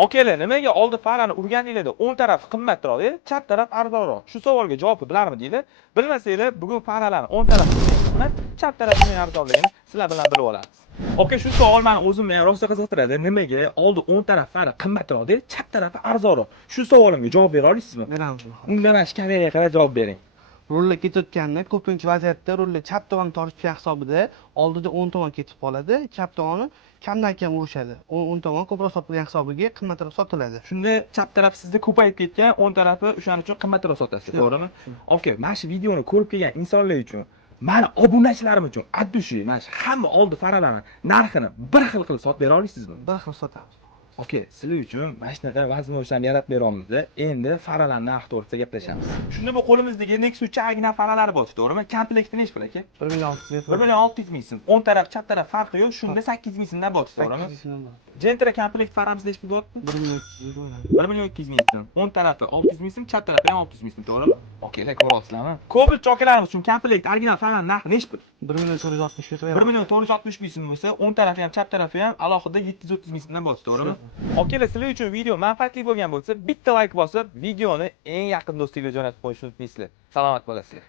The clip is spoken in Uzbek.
Akalar, nimaga oldi farani urganinglarda o'ng taraf qimmatroq, chap taraf arzonroq? Shu savolga javobni bilarmidinglar? Bilmasanglar, bugun faralarni o'ng tarafi qimmat, chap tarafining arzonligini sizlar bilan bilib olamiz. Aka, shu savol meni o'zimni ham rosa qiziqtiradi. Nimaga oldi o'ng taraf fari qimmatroq, chap tarafi arzonroq? Shu savolimga javob bera olasizmi? Beramiz. Unda mana shu kameraga qarab javob bering. Rullar ketayotganda ko'pincha vaziyatda rullar chap tomon tortish hisobida oldida o'ng tomon ketib qoladi, chap tomoni kamdan kam urishadi. O'ng tomon ko'proq sotilgan hisobiga qimmatroq sotiladi. Shunda chap taraf sizda ko'payib ketgan, o'ng tarafi o'shaning uchun qimmatroq sotasiz, to'g'rimi? Aka, mana shu videoni ko'rib kelgan insonlar uchun, meni obunachilarim uchun addushi, mana shu hamma oldi faralarni narxini bir xil qilib sotib bera olasizmi? Bir xil sotamiz. Aka, sizlar uchun mana shunaqa vazn o'lcham yaratib beramiz. Endi faralar narxi to'g'risida gaplashamiz. Shunda bu qo'limizdagi Nexus chagina faralari bor, to'g'rimi? Komplekti nechi pul aka? 1.600 ming so'm. O'ng taraf, chap taraf farqi yo'q. Shunda 800 ming so'mdan bor, to'g'rimi? Gentra komplekt faramiz nechi pul bo'lyapti? 1.200 ming so'm. O'ng tarafi 600 ming so'm, chap tarafi ham 600 ming so'm, to'g'rimi? Akalar, ko'ryapsizlarmi? Cobalt chokalarimiz uchun komplekt original faran narxi nechi pul? 1.460 ming. 1.460 ming so'm bo'lsa, o'ng tarafi ham, chap tarafi ham alohida 730 ming so'mdan bo'lsa, to'g'rimi? Akalar, sizlar uchun video manfaatli bo'lgan bo'lsa, bitta like bosib, videoni eng yaqin do'stingizga jo'natib qo'yishni unutmaysizlar. Salomat bo'lasizlar.